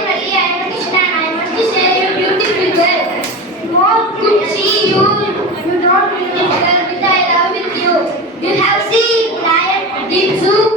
Maria, I am Krishna. I want to say you beautiful girl. More good see you. You don't live with I love with you. You have seen lion, deep zoo.